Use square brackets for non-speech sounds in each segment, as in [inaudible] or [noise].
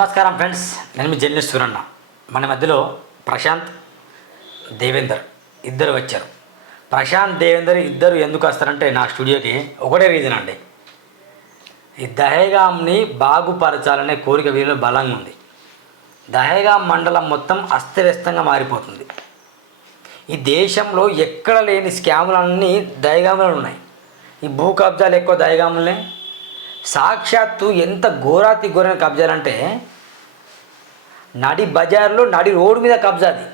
నమస్కారం ఫ్రెండ్స్. నేను మీ జర్నలిస్ట్ సురన్న. మన మధ్యలో ప్రశాంత్ దేవేందర్ ఇద్దరు వచ్చారు. ప్రశాంత్ దేవేందర్ ఇద్దరు ఎందుకు వస్తారంటే నా స్టూడియోకి ఒకటే రీజన్ అండి. ఈ దహేగాంని బాగుపరచాలనే కోరిక వీరిలో బలంగా ఉంది. దహేగాం మండలం మొత్తం అస్తవ్యస్తంగా మారిపోతుంది. ఈ దేశంలో ఎక్కడ లేని స్కాములన్నీ దయగాములు ఉన్నాయి. ఈ భూ కబ్జాలు ఎక్కువ దయగాములనే సాక్షాత్తు ఎంత ఘోరాతి ఘోరైన కబ్జాలంటే నడి బజార్లో నడి రోడ్డు మీద కబ్జాది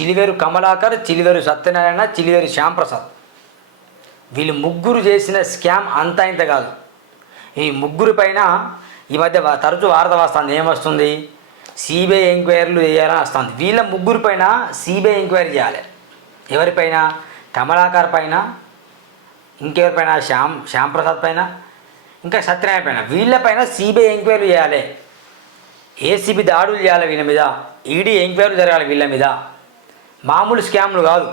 చిలివేరు కమలాకర్ చిలివేరు సత్యనారాయణ చిలివేరు శ్యాంప్రసాద్. వీళ్ళు ముగ్గురు చేసిన స్కామ్ అంతా ఇంత కాదు. ఈ ముగ్గురు పైన ఈ మధ్య తరచూ వార్త వస్తుంది. ఏమొస్తుంది? సిబిఐ ఎంక్వైరీలు చేయాలని వస్తుంది. వీళ్ళ ముగ్గురు పైన సిబిఐ ఎంక్వైరీ చేయాలి. ఎవరిపైన కమలాకర్ పైన ఇంకెవరిపైన శ్యామ్ శ్యాంప్రసాద్ పైన ఇంకా సత్యనారాయణ పైన. వీళ్ళపైన సిబిఐ ఎంక్వైరీ చేయాలి. ఏసీబీ దాడులు చేయాలి వీళ్ళ మీద ఈడీ ఎంక్వైరీ జరగాలి వీళ్ళ మీద. మామూలు స్కామ్లు కాదు.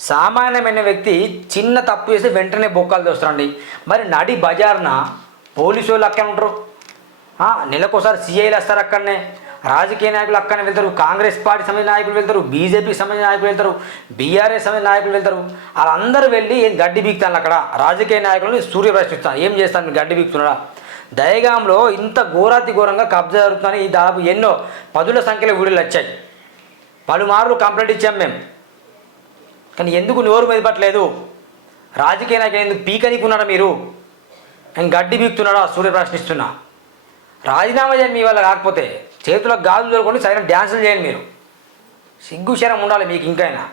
సామాన్యమైన వ్యక్తి చిన్న తప్పు చేస్తే వెంటనే బొక్కలు దోస్తారండి మరి నడి బజార్న పోలీసు వాళ్ళు అక్కడే ఉంటారు. ఆ, నెలకోసారి సీఐలు వస్తారు అక్కడనే. రాజకీయ నాయకులు అక్కడనే వెళ్తారు. కాంగ్రెస్ పార్టీ సంబంధించిన నాయకులు వెళ్తారు. బీజేపీకి సంబంధించిన నాయకులు వెళ్తారు. బీఆర్ఎస్ సంబంధించిన నాయకులు వెళ్తారు. వాళ్ళందరూ వెళ్ళి ఏం గడ్డి బీక్తాను అక్కడ. రాజకీయ నాయకులను సూర్య ప్రశ్నిస్తాను ఏం చేస్తాను గడ్డి బీక్తున్నాడా దయగాంలో ఇంత ఘోరాతి ఘోరంగా కబ్జా జరుగుతుందని ఈ దాదాపు ఎన్నో పదుల సంఖ్యలో వీడియోలు వచ్చాయి. పలుమార్లు కంప్లైంట్ ఇచ్చాం మేము. కానీ ఎందుకు నోరు మెదపట్లేదు? రాజకీయ నాయకులు ఎందుకు పీకనీకున్నారా మీరు? నేను గడ్డి బీక్తున్నాడా సూర్య ప్రశ్నిస్తున్నా. రాజీనామా చేయండి మీ వల్ల కాకపోతే చేతులకు గాజులు దొరుకుని సరైన డ్యాన్సులు చేయండి మీరు. సిగ్గు శరం ఉండాలి మీకు ఇంకైనా.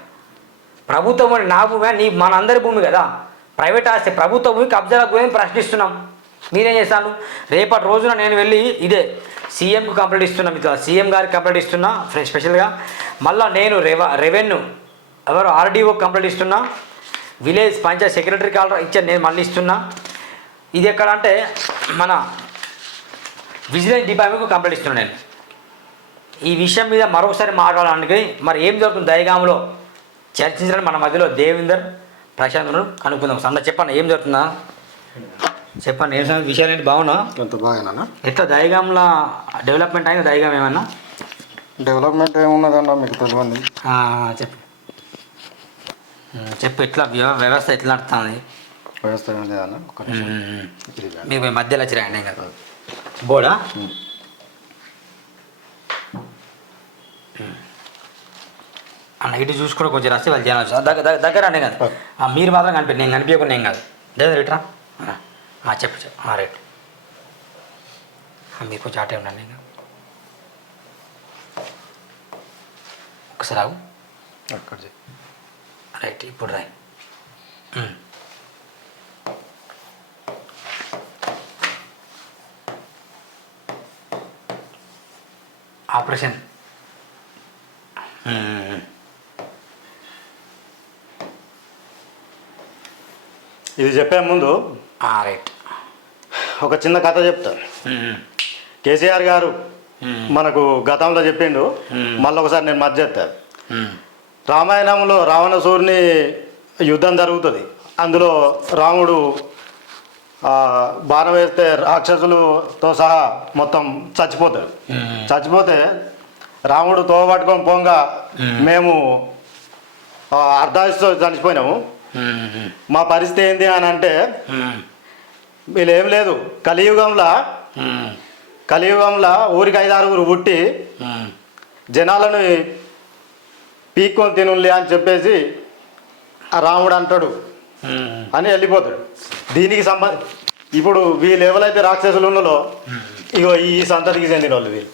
ప్రభుత్వం నా భూమి నీ మనందరి భూమి కదా. ప్రైవేట్ ఆస్తి ప్రభుత్వ భూమి కబ్జాలకు పోయి ప్రశ్నిస్తున్నాం. మీరేం చేస్తాను రేపటి రోజున నేను వెళ్ళి ఇదే సీఎంకు కంప్లైంట్ ఇస్తున్నా మీకు సీఎం గారికి కంప్లైంట్ ఇస్తున్నా ఫ్రెష్ స్పెషల్గా మళ్ళీ నేను రెవ రెవెన్యూ ఎవరు ఆర్డీఓ కంప్లైంట్ ఇస్తున్నా విలేజ్ పంచాయత్ సెక్రటరీ కాల్ ఇచ్చాను నేను మళ్ళీ ఇస్తున్నా. ఇది ఎక్కడ అంటే మన విజిలెన్స్ డిపార్ట్మెంట్కు కంప్లైంట్ ఇస్తున్నాను నేను. ఈ విషయం మీద మరొకసారి మాట్లాడడానికి మరి ఏం జరుగుతుంది? దయగాములో చర్చించడానికి మన మధ్యలో దేవేందర్ ప్రశాంత్ కనుక్కుందాం. సంద చెప్పండి ఏం జరుగుతుందా? చెప్పండి ఏం సంగతి? విషయాలు ఏంటి? బాగున్నా ఎంత బాగానా ఎట్లా దయగాంలో డెవలప్మెంట్ అయిన దయగాం ఏమన్నా? డెవలప్మెంట్ ఏమున్నదన్నా మీకు తెలియంది చెప్పు. చెప్పు ఎట్లా వ్యవ- వ్యవస్థ ఎట్లా నడుస్తుంది? వ్యవస్థ. మీకు మధ్యలో వచ్చిరాయండి ఏం కాదు. బోర్డా. అన్న ఇటు చూసుకుంటే కొంచెం రాస్తే వాళ్ళు వచ్చారు. దగ్గర దగ్గర- అండి కదా. మీరు మాత్రం కనిపి నేను కనిపించకుండా ఏం కాదు. లేదు రైట్రా చెప్పు చెప్పు. ఆ, రైట్. మీరు కొంచెం అటే ఉండండి ఇంకా. ఒకసారి ఆగు. అక్కడ. రైట్ ఇప్పుడు రాయి. ఆపరేషన్. ఇది చెప్పే ముందు రైట్. ఒక చిన్న కథ చెప్తా ఉమ్. కేసీఆర్ గారు. మనకు గతంలో చెప్పిండు. మళ్ళీ ఒకసారి నేను మధ్య చెప్తాను. రామాయణంలో రావణసూరిని యుద్ధం జరుగుతుంది అందులో రాముడు బాణం వేస్తే రాక్షసులతో సహా మొత్తం చచ్చిపోతాడు. చచ్చిపోతే రాముడు తోవ పట్టుకొని పోగా మ్మ్. అర్ధాయుస్తో చనిపోయినాము. మా పరిస్థితి ఏంటి అని అంటే. వీళ్ళు లేదు కలియుగంలో. కలియుగంలో ఊరికి ఐదారుగురు పుట్టి. జనాలను పీక్కొని తినులే అని చెప్పేసి ఆ రాముడు అంటాడు. అని వెళ్ళిపోతాడు దీనికి సంబంధ ఇప్పుడు వీళ్ళు ఎవరైతే రాక్షసులు ఉన్నారో ఇగో ఈ సంతతికి చెందిన వాళ్ళు వీళ్ళు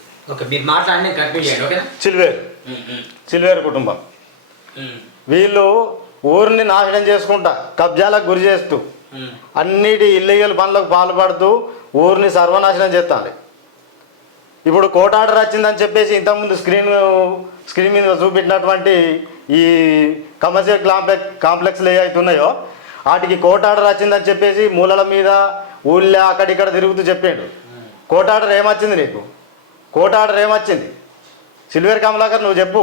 సిల్వేరు. సిల్వేరు కుటుంబం. వీళ్ళు ఊరిని నాశనం చేసుకుంటా కబ్జాలకు గురి చేస్తూ. అన్నిటి ఇల్లీగల్ పనులకు పాల్పడుతూ ఊరిని సర్వనాశనం చేస్తాను ఇప్పుడు కోర్టు ఆర్డర్ వచ్చిందని చెప్పేసి ఇంతకుముందు స్క్రీన్ స్క్రీన్ మీద చూపెట్టినటువంటి ఈ కమర్షియల్ కాంప్లెక్స్ కాంప్లెక్స్లు ఏవైతే ఉన్నాయో వాటికి కోర్టు ఆర్డర్ వచ్చిందని చెప్పేసి మూలల మీద ఊళ్ళో అక్కడిక్కడ తిరుగుతూ చెప్పాడు కోర్టు ఆర్డర్ ఏమొచ్చింది నీకు? కోర్టు ఆర్డర్ ఏమొచ్చింది? సిల్వర్ కమలాకర్ నువ్వు చెప్పు.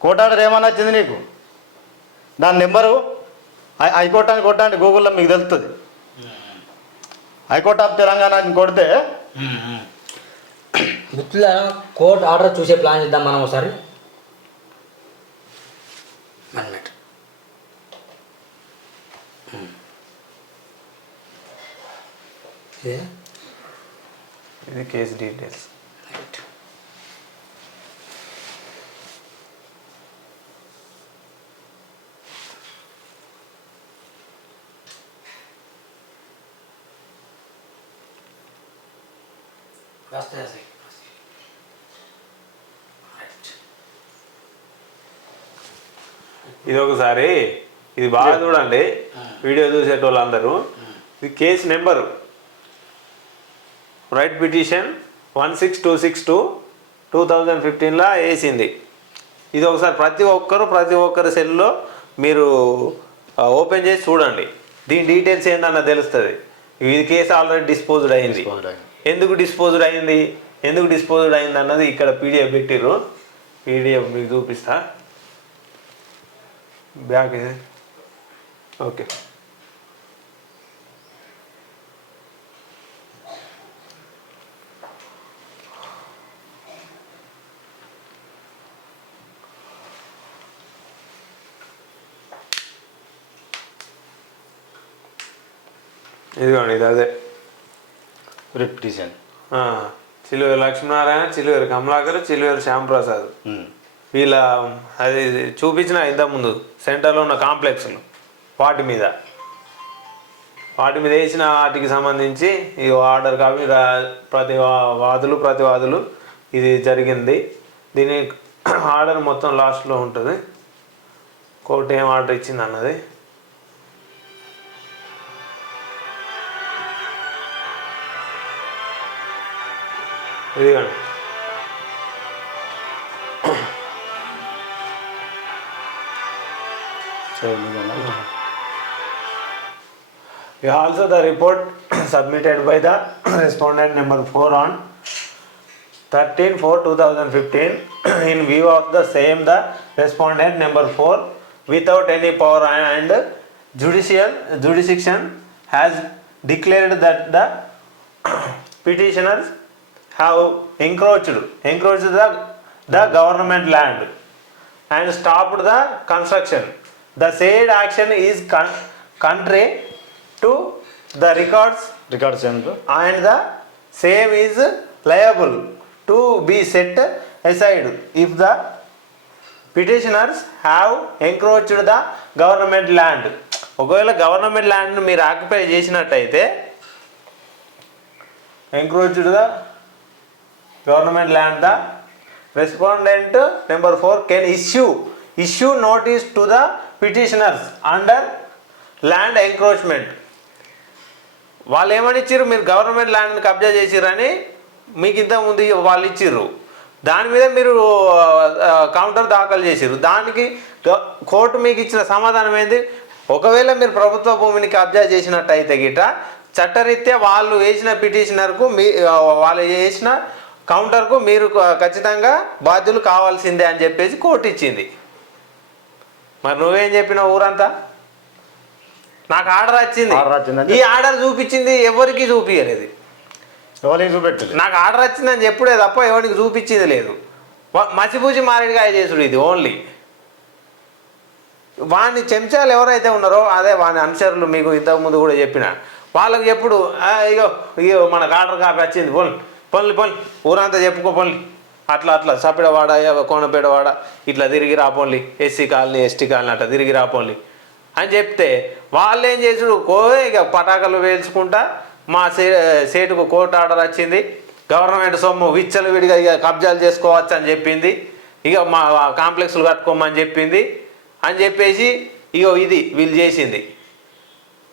కోర్టు ఆర్డర్ ఏమన్నా వచ్చింది నీకు? దాని నెంబరు హై- హైకోర్టు అని కొట్టండి గూగుల్లో మీకు తెలుస్తుంది హైకోర్టు ఆఫ్ తెలంగాణ కొడితే మిత్రుల కోర్ట్ ఆర్డర్ చూసే ప్లాన్ చేద్దాం మనం ఒకసారి. ఇది కేసు డీటెయిల్స్. ఇది ఒకసారి ఇది బాగా చూడండి. వీడియో చూసేటోళ్ళు అందరూ ఇది case number. Writ petition one six two six two two thousand ఫిఫ్టీన్లో వేసింది. ఇది ఒకసారి ప్రతి ఒక్కరు ప్రతి ఒక్కరి సెల్లో మీరు ఓపెన్ చేసి చూడండి. దీని డీటెయిల్స్ ఏందన్న తెలుస్తుంది. ఇది కేసు ఆల్రెడీ డిస్పోజ్డ్ అయింది. ఎందుకు డిస్పోజ్డ్ అయింది? ఎందుకు డిస్పోజ్డ్ అయింది అన్నది ఇక్కడ పీడిఎఫ్ పెట్టిర్రు. పీడిఎఫ్ మీకు చూపిస్తా. బ్యాక్ ఇది ఓకే ఇదిగోండి ఇది అదే ఆ, చిలువేరు లక్ష్మీనారాయణ చిలువేరు కమలాకర్ చిలువేరు శ్యాంప్రసాద్ వీళ్ళ అది చూపించిన ఇంతకుముందు సెంటర్లో ఉన్న కాంప్లెక్స్లు వాటి మీద. వాటి మీద వేసిన వాటికి సంబంధించి ఈ ఆర్డర్ కాపీ ప్రతి వాదులు ప్రతివాదులు ఇది జరిగింది. దీని ఆర్డర్ మొత్తం లాస్ట్లో ఉంటుంది. కోర్టు ఏం ఆర్డర్ ఇచ్చింది అన్నది. ഇതാണ് [coughs] You also the report [coughs] submitted by the [coughs] respondent number 4 on 13 4 2015 in view of the same the respondent number 4 without any power and judicial jurisdiction has declared that the petitioners have encroached encroach the the government land and stopped the construction the said action is con contrary to the records records and the same is liable to be set aside if the petitioners have encroached the government land ఒకవేళ government land మీరు occupy చేసినట్టయితే encroached the government land the respondent number four can issue issue notice to the petitioners under land encroachment వాళ్ళు ఏమని ఇచ్చారు మీరు government ల్యాండ్ని కబ్జా చేసిరని మీకు ఇంతకుముందు ముందు వాళ్ళు ఇచ్చిర్రు. దాని మీద మీరు కౌంటర్ దాఖలు చేసిర్రు. దానికి కోర్టు మీకు ఇచ్చిన సమాధానం ఏంది? ఒకవేళ మీరు ప్రభుత్వ భూమిని కబ్జా చేసినట్టయితే గిట చట్టరీత్యా వాళ్ళు వేసిన పిటిషనర్కు మీ వాళ్ళు చేసిన కౌంటర్కు మీరు ఖచ్చితంగా బాధ్యులు కావాల్సిందే అని చెప్పేసి కోర్టు ఇచ్చింది మరి నువ్వేం చెప్పినావు ఊరంతా? నాకు ఆర్డర్ వచ్చింది? ఈ ఆర్డర్ చూపించింది ఎవరికి చూపించలేదు ఎవరికి చూపెట్టలేదు? నాకు ఆర్డర్ వచ్చిందని చెప్పుడే తప్ప ఎవరికి చూపించింది లేదు. మసిపూసి మారేడుకాయ చేసుడు ఇది ఓన్లీ. వాని చెంచాలు ఎవరైతే ఉన్నారో అదే వాని అనుచరులు మీకు ఇంతకుముందు కూడా చెప్పిన. వాళ్ళకి ఎప్పుడు "ఆ, ఇగో ఇగో మనకు ఆర్డర్ కాపీ వచ్చింది పోన్లి. పనులు పనులు ఊరంతా చెప్పుకో పనులు అట్లా అట్లా. సపిడవాడ కోనపేడవాడ ఇట్లా తిరిగి రాపోన్లి ఎస్సీ కాలనీ ఎస్టీ కాలనీ అట్లా తిరిగి రాపోన్లి అని చెప్తే వాళ్ళు ఏం చేసుడు కో ఇక పటాకులు వేల్చుకుంటా మా సే సేటుకు కోర్టు ఆర్డర్ వచ్చింది. గవర్నమెంట్ సొమ్ము విచ్చలు విడిగా ఇక కబ్జాలు చేసుకోవచ్చు అని చెప్పింది. ఇక మా కాంప్లెక్స్లు కట్టుకోమని చెప్పింది. అని చెప్పేసి ఇగో ఇది వీళ్ళు చేసింది.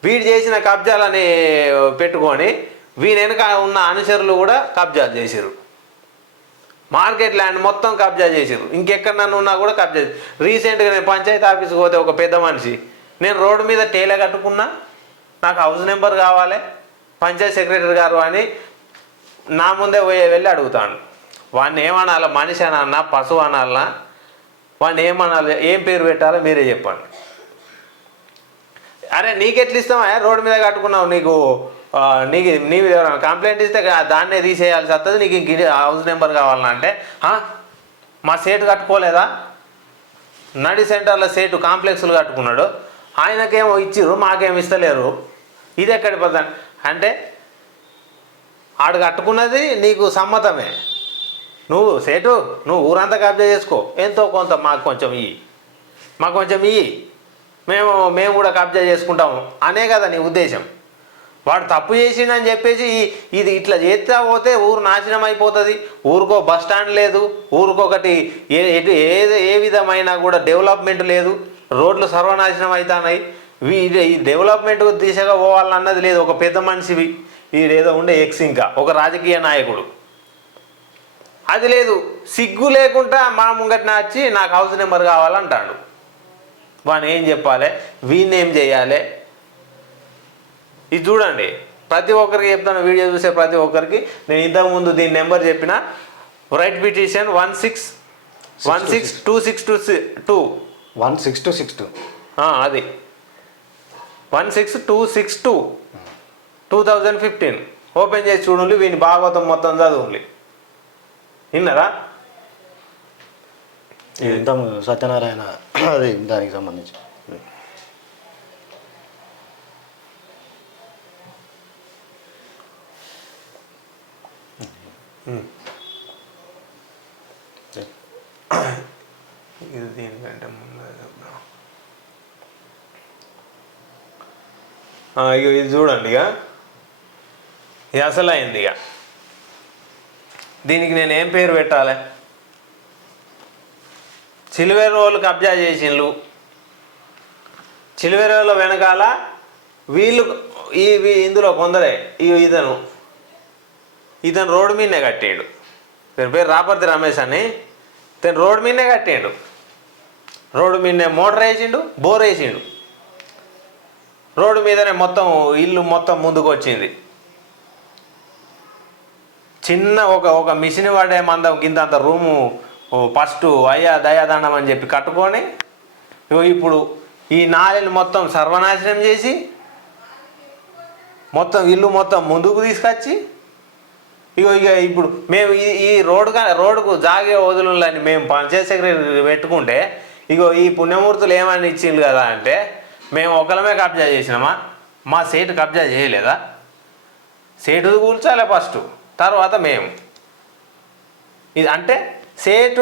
వీడు చేసిన కబ్జాలని పెట్టుకొని వీని వెనక ఉన్న అనుచరులు కూడా కబ్జా చేసిరు మార్కెట్ ల్యాండ్ మొత్తం కబ్జా చేసిరు ఇంకెక్కడన్నా ఉన్నా కూడా కబ్జా రీసెంట్గా నేను పంచాయతీ ఆఫీస్కి పోతే ఒక పెద్ద మనిషి నేను రోడ్డు మీద టేలే కట్టుకున్నా నాకు హౌస్ నెంబర్ కావాలి పంచాయత్ సెక్రటరీ గారు అని నా ముందే పోయి వెళ్ళి అడుగుతాను వాడిని ఏమనాలి మనిషి అనాలన్నా పశువు అనాలన్నా వాడిని ఏమనాలి ఏం పేరు పెట్టాలో మీరే చెప్పండి. అరే నీకెట్లు ఇస్తామా రోడ్డు మీద కట్టుకున్నావు నీకు నీకు నీవు ఎవరైనా కంప్లైంట్ ఇస్తే దాన్నే తీసేయాల్సి వస్తుంది నీకు ఇంక హౌస్ నెంబర్ కావాలన్నా అంటే మా సేటు కట్టుకోలేదా? నడి సెంటర్లో సేటు కాంప్లెక్స్లు కట్టుకున్నాడు. ఆయనకేమో ఇచ్చిర్రు మాకేమి ఇస్తలేరు. ఇది ఎక్కడి పద్ధతి? అంటే ఆడు కట్టుకున్నది నీకు సమ్మతమే. నువ్వు సేటు నువ్వు ఊరంతా కబ్జా చేసుకో. ఎంతో కొంత మాకు కొంచెం ఇయ్యి. మాకు కొంచెం ఇయ్యి. మేము మేము కూడా కబ్జా చేసుకుంటాము. అనే కదా నీ ఉద్దేశం. వాడు తప్పు చేసిండని చెప్పేసి ఇది ఇట్లా చేస్తా పోతే ఊరు నాశనం అయిపోతుంది. ఊరికో బస్ స్టాండ్ లేదు. ఊరికొకటి ఏ ఏది ఏ విధమైన కూడా డెవలప్మెంట్ లేదు. రోడ్లు సర్వనాశనం అవుతున్నాయి వీ- ఈ డెవలప్మెంట్ దిశగా పోవాలన్నది లేదు. ఒక పెద్ద మనిషివి. వీడేదో ఉండే ఎక్స్ ఇంకా ఒక రాజకీయ నాయకుడు. అది లేదు. సిగ్గు లేకుండా మా ముంగటిన వచ్చి నాకు హౌస్ నెంబర్ కావాలంటాడు. వాడిని ఏం చెప్పాలి? వీడిని చేయాలి? ఇది చూడండి. ప్రతి ఒక్కరికి చెప్తాను వీడియో చూసే ప్రతి ఒక్కరికి. నేను ఇంతకుముందు దీని నెంబర్ చెప్పిన. Writ petition one six one six two six two two one six two six two అది. One six two six two two thousand fifteen open చేసి చూడండి వీని భాగవతం మొత్తం చదువుండి విన్నారా? ఇంత సత్యనారాయణ అది దానికి సంబంధించి. Hmm. [coughs] ఇది దీనికంటే ముందు ఇక ఇగో ఇది చూడండి ఇక ఇది అసలు అయింది ఇక దీనికి నేను ఏం పేరు పెట్టాలి? చిలువెరోలు కబ్జా చేసిండ్లు. చిలువెరోల వెనకాల వీళ్ళు ఈ ఇందులో కొందరే ఈ ఇదను ఇతను రోడ్డు మీదనే కట్టాడు. ఇతని పేరు రాపర్తి రమేష్ అని. ఇతను రోడ్డు మీదనే కట్టాడు. రోడ్డు మీదనే మోటార్ వేసిండు బోర్ వేసిండు. రోడ్డు మీదనే మొత్తం ఇల్లు మొత్తం ముందుకు వచ్చింది చిన్న ఒక ఒక మిషన్ వాడే మందం కింద అంత రూము ఫస్ట్ అయ్యా దయాదండం అని చెప్పి కట్టుకొని ఇప్పుడు ఈ నాలుగు మొత్తం సర్వనాశనం చేసి మొత్తం ఇల్లు మొత్తం ముందుకు తీసుకొచ్చి ఇగో ఇక ఇప్పుడు మేము ఈ ఈ రోడ్డు రోడ్డుకు జాగే వదులని మేము పంచాయత్ సెక్రటరీ పెట్టుకుంటే ఇగో ఈ పుణ్యమూర్తులు ఏమని ఇచ్చిండ్రు కదా అంటే మేము ఒకళ్ళమే కబ్జా చేసినామా? మా సీటు కబ్జా చేయలేదా? సేటు కూల్చాలి ఫస్ట్ తర్వాత మేము. ఇది అంటే సేటు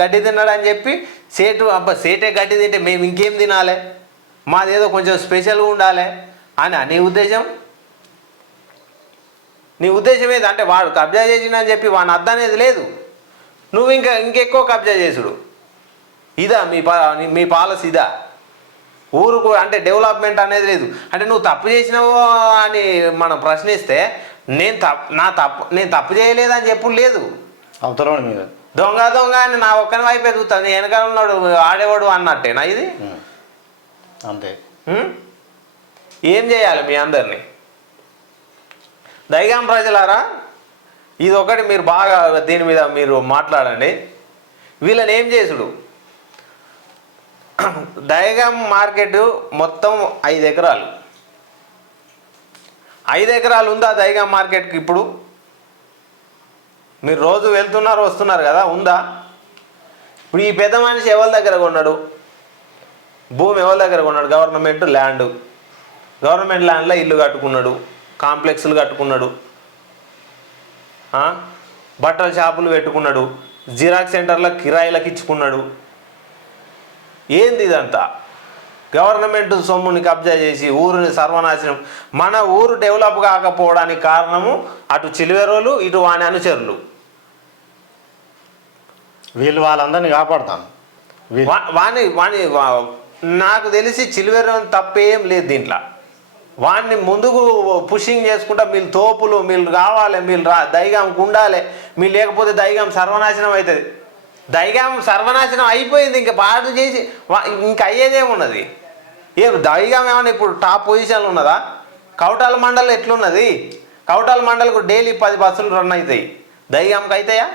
గడ్డి తినడని చెప్పి సేటు అబ్బా సేటే గడ్డి తింటే మేము ఇంకేం తినాలి? మాదేదో కొంచెం స్పెషల్గా ఉండాలి? అని అనే ఉద్దేశం. నీ ఉద్దేశం ఏది? అంటే వాడు కబ్జా చేసిండని చెప్పి వాడిని అద్దనేది లేదు. నువ్వు ఇంకా ఇంకెక్కువ కబ్జా చేసుడు. ఇదా మీ పా మీ పాలసీ ఇదా? ఊరుకు అంటే డెవలప్మెంట్ అనేది లేదు. అంటే నువ్వు తప్పు చేసినావు అని మనం ప్రశ్నిస్తే నేను తప్పు నా తప్పు నేను తప్పు చేయలేదని చెప్పుడు లేదు. అవతల మీద. దొంగ దొంగ అని నా ఒక్కని వైపు ఎదుగుతాను వెనకాల ఉన్నాడు ఆడేవాడు అన్నట్టేనా ఇది. అంతే? ఏం చేయాలి మీ అందరినీ? దైగాం ప్రజలారా ఇది ఒకటి మీరు బాగా దీని మీద మీరు మాట్లాడండి. వీళ్ళని ఏం చేసుడు? దయగాం మార్కెట్ మొత్తం ఐదు ఎకరాలు. ఐదు ఎకరాలు ఉందా దయగాం మార్కెట్కి ఇప్పుడు? మీరు రోజు వెళ్తున్నారు వస్తున్నారు కదా ఉందా? ఇప్పుడు ఈ పెద్ద మనిషి ఎవరి దగ్గర కొన్నాడు? భూమి ఎవరి దగ్గర కొన్నాడు? గవర్నమెంట్ ల్యాండ్ గవర్నమెంట్ ల్యాండ్లో ఇల్లు కట్టుకున్నాడు. కాంప్లెక్స్లు కట్టుకున్నాడు? బట్టల షాపులు పెట్టుకున్నాడు. జిరాక్స్ సెంటర్లో కిరాయిలకు ఇచ్చుకున్నాడు. ఏంది ఇదంతా? గవర్నమెంట్ సొమ్ముని కబ్జా చేసి ఊరిని సర్వనాశనం. మన ఊరు డెవలప్ కాకపోవడానికి కారణము అటు చిలువెరోలు ఇటు వాని అనుచరులు. వీళ్ళు వాళ్ళందరినీ కాపాడుతాను. వాణి వాణి నాకు తెలిసి చిలువెర తప్పేం లేదు దీంట్లో. వాడిని ముందుకు పుషింగ్ చేసుకుంటా మీరు తోపులు మీరు కావాలి మీరు రా దైగాంకు ఉండాలి మీరు లేకపోతే దైగాం సర్వనాశనం అవుతుంది దైగాం సర్వనాశనం అయిపోయింది ఇంకా పాడు చేసి ఇంకా అయ్యేదేమున్నది ఏ దైగాం ఏమన్నా ఇప్పుడు టాప్ పొజిషన్లో ఉన్నదా? కౌటాల మండలం ఎట్లున్నది? కౌటాల మండలకు డైలీ పది బస్సులు రన్ అవుతాయి దైగాంకి అవుతాయా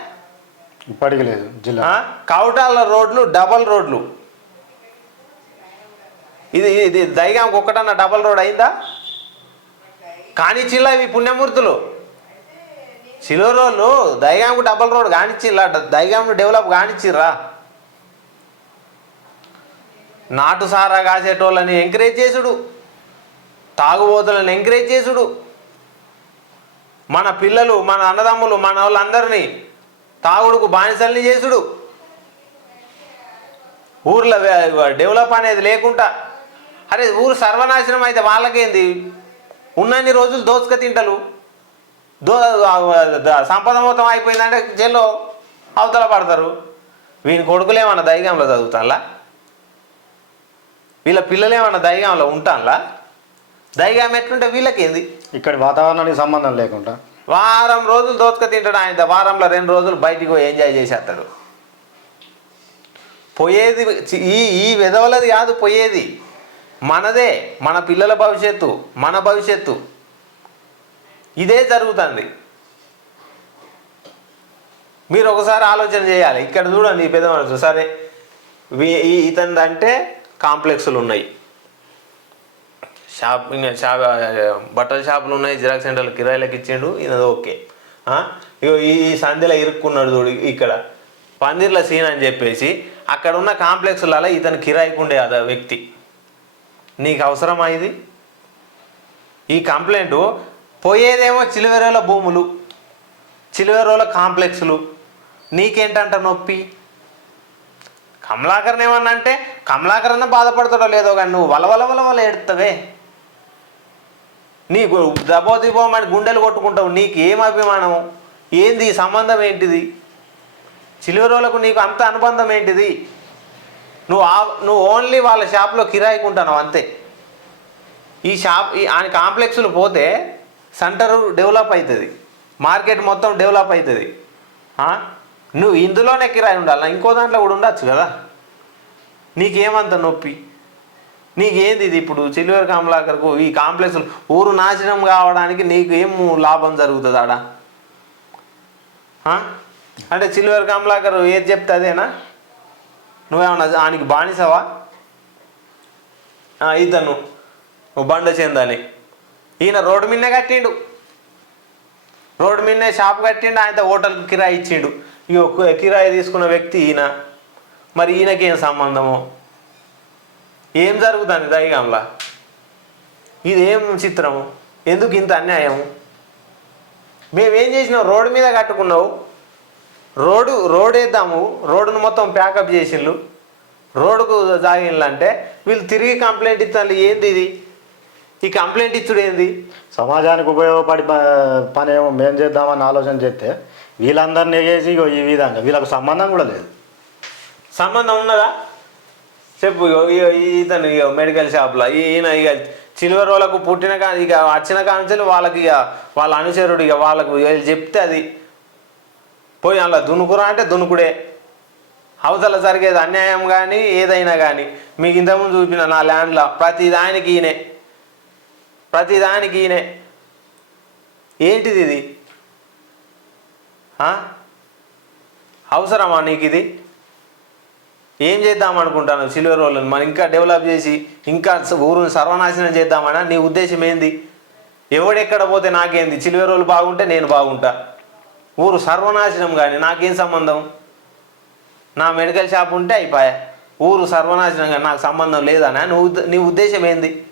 ఇప్పటికి లేదు జిల్లా? కౌటాల రోడ్లు డబల్ రోడ్లు. ఇది ఇది దైగాంకి ఒక్కటన్నా డబల్ రోడ్ అయిందా? కానిచ్చిల్లా ఇవి పుణ్యమూర్తులు. సిలోరోళ్ళు దైగాంకు డబల్ రోడ్ కానిచ్చిల్లా దైగాంను డెవలప్ కానిచ్చిర్రా? నాటు సారా కాసేటోళ్ళని ఎంకరేజ్ చేసుడు. తాగుబోతులను ఎంకరేజ్ చేసుడు. మన పిల్లలు మన అన్నదమ్ములు మన వాళ్ళందరినీ తాగుడుకు బానిసల్ని చేసుడు. ఊర్లో డెవలప్ అనేది లేకుండా అరే ఊరు సర్వనాశనం అయితే వాళ్ళకేంది? ఉన్నన్ని రోజులు దోచుక తింటలు. దో సంపద మొత్తం అయిపోయిందంటే జైల్లో అవతల పడతారు. వీని కొడుకులు ఏమన్నా దైగంలో చదువుతాన్లా? వీళ్ళ పిల్లలు ఏమన్నా దైగంలో ఉంటాన్లా? దైగం ఎట్లుంటే వీళ్ళకేంది? ఇక్కడి వాతావరణానికి సంబంధం లేకుండా. వారం రోజులు దోచుక తింటాడు ఆయన. వారంలో రెండు రోజులు బయటికి పోయి ఎంజాయ్ చేసేస్తాడు. పోయేది ఈ ఈ విధవలది కాదు పోయేది. మనదే మన పిల్లల భవిష్యత్తు మన భవిష్యత్తు. ఇదే జరుగుతుంది. మీరు ఒకసారి ఆలోచన చేయాలి. ఇక్కడ చూడండి ఈ పెద్ద సరే ఇతని అంటే కాంప్లెక్స్లు ఉన్నాయి. షాప్ ఇంకా షాప్ బట్టల షాపులు ఉన్నాయి జిరాక్స్ సెంటర్లు కిరాయిలకు ఇచ్చిండు ఇది ఓకే. ఇగో ఈ సంధ్యలో సంధిలో ఇరుక్కున్నాడు చూడు ఇక్కడ. పందిర్ల సీన్ అని చెప్పేసి అక్కడ ఉన్న కాంప్లెక్స్లలో ఇతను కిరాయికి ఉండే అద వ్యక్తి. నీకు అవసరమా ఇది ఈ కంప్లైంట్ పోయేదేమో చిలువెరల భూములు చిలువెరల కాంప్లెక్స్లు. నీకేంటంట నొప్పి? కమలాకరణ ఏమన్నా అంటే కమలాకరణ బాధపడతాడో లేదో కానీ నువ్వు వలవల వలవల ఏడుతావే నీకు దబో దిబోమని గుండెలు కొట్టుకుంటావు. నీకు ఏం అభిమానం ఏంది సంబంధం ఏంటిది? చిలువరోలకు నీకు అంత అనుబంధం ఏంటిది? నువ్వు ఆ నువ్వు ఓన్లీ వాళ్ళ షాప్లో కిరాయికి ఉంటున్నావు అంతే. ఈ షాప్ ఈ ఆయన కాంప్లెక్స్లు పోతే సెంటర్ డెవలప్ అవుతుంది మార్కెట్ మొత్తం డెవలప్ అవుతుంది నువ్వు ఇందులోనే కిరాయి ఉండాలి. ఇంకో దాంట్లో కూడా ఉండొచ్చు కదా. నీకేమంత నొప్పి? నీకేంది ఇది ఇప్పుడు సిల్వర్ కమలాకర్కు ఈ కాంప్లెక్స్లు? ఊరు నాశనం కావడానికి నీకు ఏం లాభం జరుగుతుంది ఆడ? అంటే సిల్వర్ కమలాకర్ ఏది చెప్తే అదేనా? నువ్వేమన్నా ఆయనకి బానిసవా? ఇతను. బండ చెందాలి ఈయన రోడ్డు మీదనే కట్టిండు. రోడ్డు మీదనే షాప్ కట్టిండు ఆయన హోటల్కి కిరాయి ఇచ్చిండు. ఇక కిరాయి తీసుకున్న వ్యక్తి ఈయన. మరి ఈయనకేం సంబంధము? ఏం జరుగుతుంది దైగంలా? ఇదేం చిత్రము? ఎందుకు ఇంత అన్యాయము? మేమేం చేసినావు రోడ్డు మీద కట్టుకున్నావు? రోడ్డు రోడ్ వేద్దాము రోడ్డును మొత్తం ప్యాకప్ చేసిండ్రు రోడ్డుకు అంటే వీళ్ళు తిరిగి కంప్లైంట్ ఇస్తాను ఏంది ఇది? ఈ కంప్లైంట్ ఇచ్చుడు ఏంది? సమాజానికి ఉపయోగపడి పని ఏమో మేం చేద్దామని ఆలోచన చేస్తే వీళ్ళందరినీ ఎగేసి ఇగో ఈ విధంగా వీళ్ళకు సంబంధం కూడా లేదు. సంబంధం ఉన్నదా? చెప్పు ఇతను ఇక మెడికల్ షాప్లో ఈయన ఇక చిల్వర్ వాళ్ళకు పుట్టిన ఇక వచ్చిన కాంచెలు వాళ్ళకి ఇక వాళ్ళ అనుచరుడు ఇక వాళ్ళకు వీళ్ళు చెప్తే అది. పోయి అలా దునుకురా అంటే దునుకుడే. అవతల జరిగేది అన్యాయం కానీ ఏదైనా కానీ మీకు ఇంతకుముందు చూపిన నా ల్యాండ్లో ప్రతి దానికి ఈయనే. ప్రతి దానికి ఈయనే. ఏంటిది ఇది? అవసరమా నీకు ఇది? ఏం చేద్దాం అనుకుంటాను సిల్వర్ రోళ్ళని మనం ఇంకా డెవలప్ చేసి ఇంకా ఊరుని సర్వనాశనం చేద్దామన్నా నీ ఉద్దేశం ఏంది? ఎవడెక్కడ పోతే నాకేంది? సిల్వర్ రోలు బాగుంటే నేను బాగుంటా. ఊరు సర్వనాశనం కానీ నాకేం సంబంధం? నా మెడికల్ షాప్ ఉంటే అయిపోయా. ఊరు సర్వనాశనం కానీ నాకు సంబంధం లేదనా నువ్వు ఉద్ద- నీ ఉద్దేశం ఏంది?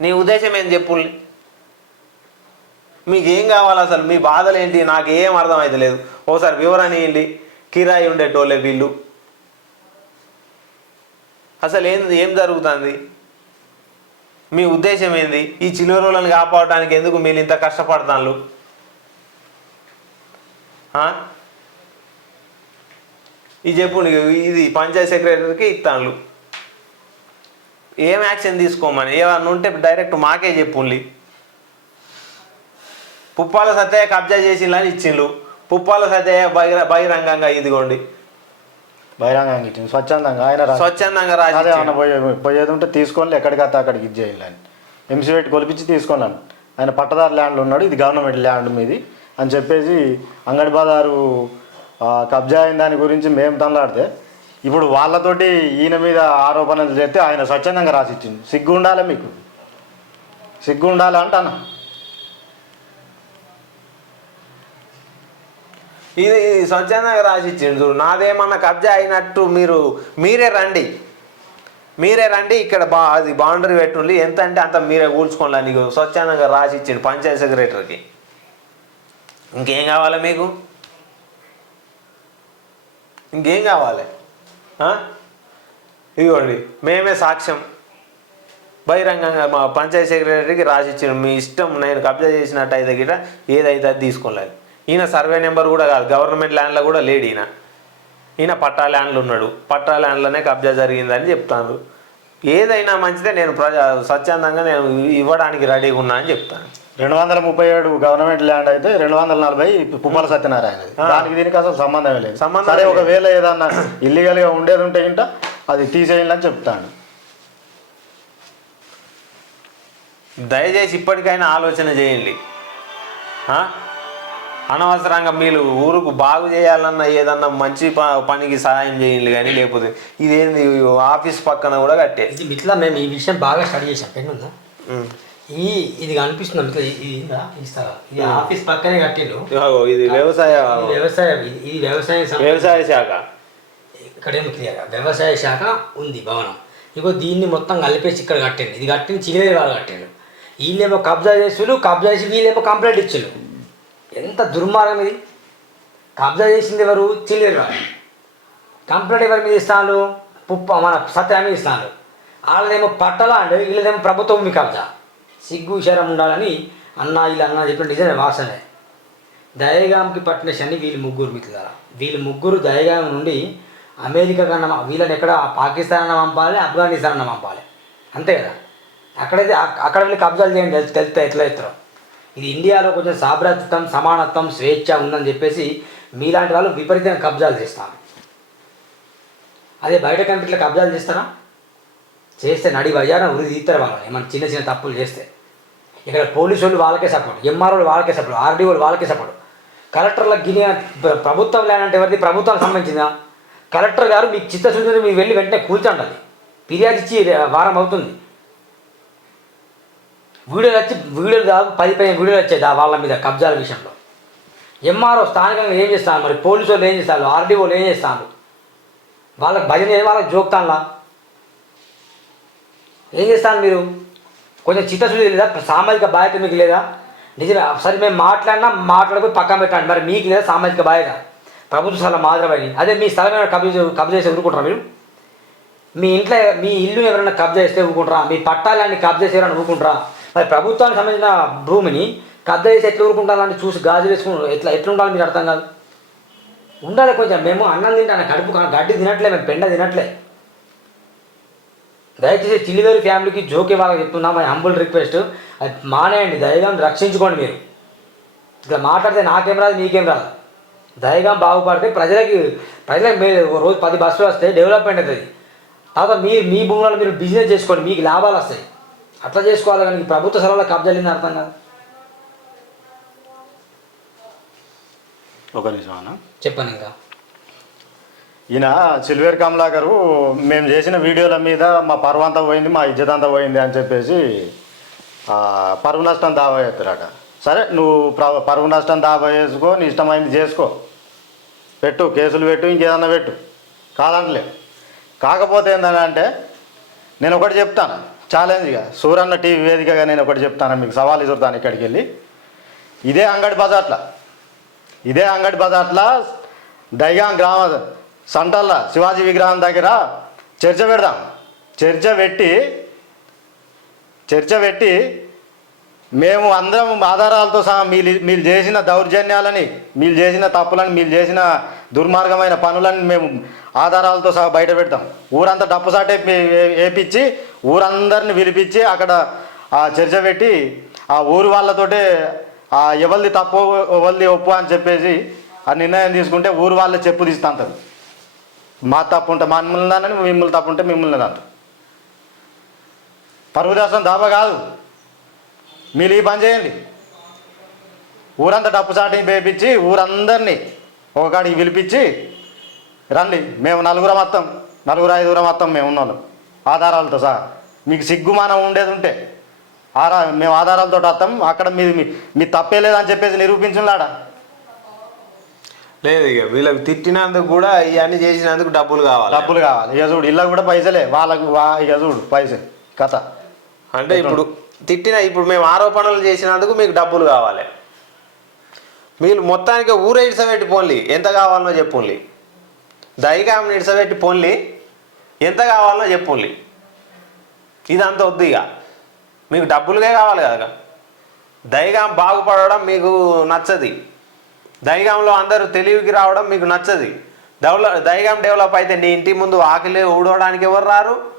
నీ ఉద్దేశం ఏంది చెప్పు మీకు ఏం కావాలి అసలు? మీ బాధలు ఏంటి నాకు ఏం అర్థం అవుతలేదు ఓసారి వివరణ ఇవ్వండి కిరాయి ఉండేటోళ్ళే వీళ్ళు. అసలు ఏంది? ఏం జరుగుతుంది? మీ ఉద్దేశం ఏంది? ఈ చిలువరులను కాపాడటానికి ఎందుకు మీరు ఇంత కష్టపడతాను ఇది చెప్పు నీకు ఇది పంచాయత్ సెక్రటరీకి ఇస్తాను ఏం యాక్షన్ తీసుకోమని? ఏమన్నా ఉంటే డైరెక్ట్ మాకే చెప్పుండి పుప్పాల సత్యయ్య కబ్జా చేసిందని ఇచ్చిండ్రు పుప్పాల సత్యయ్య బహిర బహిరంగంగా ఇదిగోండి. బహిరంగంగా ఇచ్చింది స్వచ్ఛందంగా ఆయన స్వచ్ఛందంగా. పోయే పోయేది ఉంటే తీసుకొని ఎక్కడికి వస్తే అక్కడికి ఇది చేయాలని ఎంసీ పెట్టి కొలిపించి తీసుకున్నాను. ఆయన పట్టదారు ల్యాండ్లో ఉన్నాడు. ఇది గవర్నమెంట్ ల్యాండ్ మీది. అని చెప్పేసి అంగడి బజారు కబ్జా అయిన దాని గురించి మేము తనలాడితే ఇప్పుడు వాళ్ళతోటి ఈయన మీద ఆరోపణలు చేస్తే ఆయన స్వచ్ఛందంగా రాసిచ్చింది సిగ్గు ఉండాలి మీకు? సిగ్గు ఉండాలి అంటాను? ఇది స్వచ్ఛందంగా రాసి చూడు. నాదేమన్నా కబ్జా అయినట్టు మీరు మీరే రండి. మీరే రండి ఇక్కడ బా అది బౌండరీ పెట్టుండి ఎంత అంటే అంత మీరే కూల్చుకోవాలి నీకు స్వచ్ఛందంగా రాసి ఇచ్చిండు పంచాయత్ సెక్రటరీకి. ఇంకేం కావాలి మీకు? ఇంకేం కావాలి? ఇదిగోండి మేమే సాక్ష్యం. బహిరంగంగా మా పంచాయతీ సెక్రటరీకి రాసి ఇచ్చిన మీ ఇష్టం నేను కబ్జా చేసినట్టు అయితే గిట ఏదైతే అది తీసుకోలేదు. ఈయన సర్వే నెంబర్ కూడా కాదు గవర్నమెంట్ ల్యాండ్లో కూడా లేడు ఈయన. ఈయన పట్టా ల్యాండ్లు ఉన్నాడు పట్టా ల్యాండ్లోనే కబ్జా జరిగిందని చెప్తాను ఏదైనా మంచిదే నేను ప్రజా స్వచ్ఛందంగా నేను ఇవ్వడానికి రెడీగా ఉన్నా అని చెప్తాను. రెండు వందల ముప్పై ఏడు గవర్నమెంట్ ల్యాండ్ అయితే రెండు వందల నలభై పుప్పల సత్యనారాయణది ఆ. దానికి దీనికి అసలు సంబంధమే లేదు. సంబంధం సరే లేదు. ఒకవేళ ఏదన్నా ఇల్లీగల్గా ఉండేది ఉంటే ఇంట అది తీసేయాలని అని చెప్తాను. దయచేసి ఇప్పటికైనా ఆలోచన చేయండి. ఆ? అనవసరంగా మీరు ఊరుకు బాగు చేయాలన్న ఏదన్నా మంచి ప- పనికి సహాయం చేయండి కానీ లేకపోతే ఇదేంది ఆఫీస్ పక్కన కూడా కట్టే. ఇట్లా మేము ఈ విషయం బాగా స్టడీ చేసాం పెన్ ఉందా ఈ ఇది కనిపిస్తుంది మిట్లా ఇది ఆఫీస్ పక్కనే కట్టిండు. ఇది వ్యవసాయ ఇది వ్యవసాయం ఇది వ్యవసాయం వ్యవసాయ శాఖ. ఇక్కడేమో క్లియర్ వ్యవసాయ శాఖ ఉంది భవనం. ఇగో దీన్ని మొత్తం కలిపేసి ఇక్కడ కట్టిండు. ఇది కట్టింది చిగిరే వాళ్ళు కట్టిండు. వీళ్ళేమో కబ్జా చేసులు కబ్జా చేసి వీళ్ళేమో కంప్లైంట్ ఇచ్చులు. ఎంత దుర్మార్గం ఇది. కబ్జా చేసింది ఎవరు? చిల్లేరు వాళ్ళు. కంప్లైంట్ ఎవరి మీద ఇస్తాను పుప్ప మన సత్యా మీద ఇస్తాను వాళ్ళదేమో పట్టలాండ్ వీళ్ళదేమో ప్రభుత్వం మీ కబ్జా. సిగ్గు శరం ఉండాలని అన్న వీళ్ళు అన్న చెప్పిన నిజమే వాసనే దయగాంకి పట్టిన శని వీళ్ళు ముగ్గురు మిత్రులారా. వీళ్ళు ముగ్గురు దయగాం నుండి అమెరికా కన్నా వీళ్ళని ఎక్కడ? పాకిస్తాన్ అన్న పంపాలి ఆఫ్ఘనిస్తాన్ అన్న పంపాలి. అంతే కదా? అక్కడైతే అక్కడ వెళ్ళి కబ్జాలు చేయండి తెలిస్తే ఎట్లా ఇస్తారు ఇది ఇండియాలో కొంచెం సాభ్రత్వం సమానత్వం స్వేచ్ఛ ఉందని చెప్పేసి మీలాంటి వాళ్ళు విపరీతంగా కబ్జాలు చేస్తారు. అదే బయట కంట్రీలో కబ్జాలు చేస్తారా? చేస్తే నడి బజారం ఉరి తీస్తారు వాళ్ళని. ఏమన్నా చిన్న చిన్న తప్పులు చేస్తే. ఇక్కడ పోలీసు వాళ్ళు వాళ్ళకే సపోర్ట్ ఎంఆర్ఓ వాళ్ళకే సపోర్ట్ ఆర్డీఓ వాళ్ళకే సపోర్ట్. కలెక్టర్లకు గిని ప్రభుత్వం లేనంటే ఎవరిది? ప్రభుత్వానికి సంబంధించిందా? కలెక్టర్ గారు మీకు చిత్తశుద్ధి మీరు వెళ్ళి వెంటనే కూర్చోండాలి ఫిర్యాదు ఇచ్చి వారం అవుతుంది. వీడియోలు వచ్చి వీడియోలు కాదు పది పదిహేను వీడియోలు వచ్చాయి వాళ్ళ మీద కబ్జాల విషయంలో. ఎంఆర్ఓ స్థానికంగా ఏం చేస్తాను మరి పోలీసు వాళ్ళు ఏం చేస్తారు ఆర్డీఓలు ఏం చేస్తాను వాళ్ళకి భజన వాళ్ళకి జోక్తాన్లా? ఏం చేస్తాను మీరు? కొంచెం చిత్తశుద్ధి లేదా? సామాజిక బాధ్యత మీకు లేదా? నిజమే సరే మేము మాట్లాడినా మాట్లాడుకుని పక్కన పెట్టండి. మరి మీకు లేదా సామాజిక బాధ్యత? ప్రభుత్వ స్థలం మాత్రమే. అదే మీ స్థలం ఏమైనా కబ్జా కబ్జా చేసి ఊరుకుంటారా మీరు? మీ ఇంట్లో మీ ఇల్లుని ఎవరైనా కబ్జా చేస్తే ఊరుకుంటారా? మీ పట్టాలన్నీ కబ్జా చేసి ఊరుకుంటారా? మరి ప్రభుత్వానికి సంబంధించిన భూమిని కబ్జా చేసి ఎట్లా ఊరుకుంటారని చూసి గాజు వేసుకుని ఎట్లా ఎట్లా ఉండాలి మీరు అర్థం కాదు? ఉండాలి కొంచెం. మేము అన్నం తింటాను కడుపు గడ్డి తినట్లే మేము పెండ తినట్లే. దయచేసి చిల్లివేరు ఫ్యామిలీకి జోకి వాళ్ళకి చెప్తున్నా మై హంబుల్ రిక్వెస్ట్ అది మానేయండి దయగాం రక్షించుకోండి మీరు. ఇట్లా మాట్లాడితే నాకేం రాదు మీకేం రాదు. దయగాం బాగుపడితే ప్రజలకి ప్రజలకు మీరు ఓ రోజు పది బస్సులు వస్తాయి డెవలప్మెంట్ అవుతుంది. తర్వాత మీరు మీ భూములలో మీరు బిజినెస్ చేసుకోండి మీకు లాభాలు వస్తాయి. అట్లా చేసుకోవాలి కానీ ప్రభుత్వ స్థలంలో కబ్జాలు అర్థం కాదు. ఒక నిమిషం అన్న. చెప్పండి ఇంకా. ఈయన సిల్వేర్ కమలా గారు మేము చేసిన వీడియోల మీద మా పర్వంతా అంతా పోయింది మా ఇజ్జత్ అంతా పోయింది అని చెప్పేసి పరువు నష్టం దావా చేస్తారట. సరే నువ్వు పరువు నష్టం దావా చేసుకో నీ ఇష్టమైంది చేసుకో. పెట్టు కేసులు పెట్టు ఇంకేదన్నా పెట్టు. కాదంటలే. కాకపోతే ఏంటంటే నేను ఒకటి చెప్తాను ఛాలెంజ్గా. సూరన్న టీవీ వేదికగా నేను ఒకటి చెప్తాను మీకు సవాల్ ఇస్తాను ఇక్కడికి వెళ్ళి. ఇదే అంగడి బజార్ల. ఇదే అంగడి బజార్ల దైగాం గ్రామ సంటల్ల శివాజీ విగ్రహం దగ్గర చర్చ పెడదాం. చర్చ పెట్టి చర్చ పెట్టి మేము అందరం ఆధారాలతో సహా మీరు మీరు చేసిన దౌర్జన్యాలని మీరు చేసిన తప్పులని మీరు చేసిన దుర్మార్గమైన పనులని మేము ఆధారాలతో సహా బయట పెడతాం. ఊరంతా డప్పు సాటే వేపించి ఊరందరిని పిలిపించి అక్కడ ఆ చర్చ పెట్టి ఆ ఊరు వాళ్ళతోటే ఆ ఎవరిది తప్పు ఎవరిది ఒప్పు అని చెప్పేసి ఆ నిర్ణయం తీసుకుంటే ఊరు వాళ్ళే చెప్పు తీస్తాంటారు మా తప్పు ఉంటే మమ్మల్ని దానని మిమ్మల్ని తప్పు ఉంటే మిమ్మల్ని దాంటారు పరుగుదాసం దేశం దాబా కాదు. మీరు ఈ పని చేయండి. ఊరంతా డప్పు చాటిని పేపించి ఊరందరినీ ఒక కాడికి పిలిపించి రండి మేము నలుగురు మొత్తం నలుగురు ఐదుగురు మొత్తం మేము ఉన్నాం. ఆధారాలతో సహా. మీకు సిగ్గుమానం ఉండేది ఉంటే ఆరా మేము ఆధారాలతో వస్తాం. అక్కడ మీ మీ- మీ తప్పే లేదని చెప్పేసి నిరూపించులాడా లేదు ఇక. వీళ్ళకి తిట్టినందుకు కూడా ఇవన్నీ చేసినందుకు డబ్బులు కావాలి. డబ్బులు కావాలి. ఇక చూడు ఇళ్ళకి కూడా పైసలే. వాళ్ళకు వా- ఇక చూడు పైసలు కథ. అంటే ఇప్పుడు తిట్టిన ఇప్పుడు మేము ఆరోపణలు చేసినందుకు మీకు డబ్బులు కావాలి. మీరు మొత్తానికి ఊరే ఇడిసబెట్టి పోన్లి. ఎంత కావాలనో చెప్పుండి దైగాం ఇడిసబెట్టి పోన్లి. ఎంత కావాలనో చెప్పుండి ఇదంతా వద్దు ఇక. మీకు డబ్బులుగా కావాలి కదా దైగాం బాగుపడడం మీకు నచ్చది. దైగాంలో అందరూ తెలివికి రావడం మీకు నచ్చది. డెవలప్ దైగాం డెవలప్ అయితే నీ ఇంటి ముందు ఆకలి ఊడవడానికి ఎవరు రారు?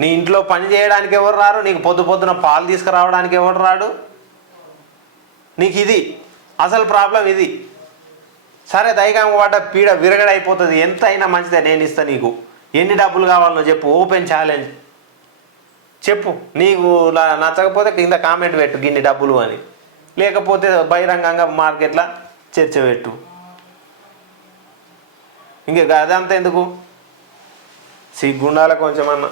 నీ ఇంట్లో పని చేయడానికి ఎవరు రారు? నీకు పొద్దు పొద్దున పాలు తీసుకురావడానికి ఎవరు రాడు? నీకు ఇది. అసలు ప్రాబ్లం ఇది. సరే దైగాం వాట పీడ విరగడైపోతుంది. ఎంత అయినా మంచిదే నేను ఇస్తా నీకు. ఎన్ని డబ్బులు కావాలనో చెప్పు. Open challenge. చెప్పు. నీకు లా- నచ్చకపోతే కింద కామెంట్ పెట్టు గిన్ని డబ్బులు అని. లేకపోతే బహిరంగంగా మార్కెట్లో చర్చ పెట్టు. ఇంక అదంతా ఎందుకు? సిగ్గుండాల కొంచెమన్నా.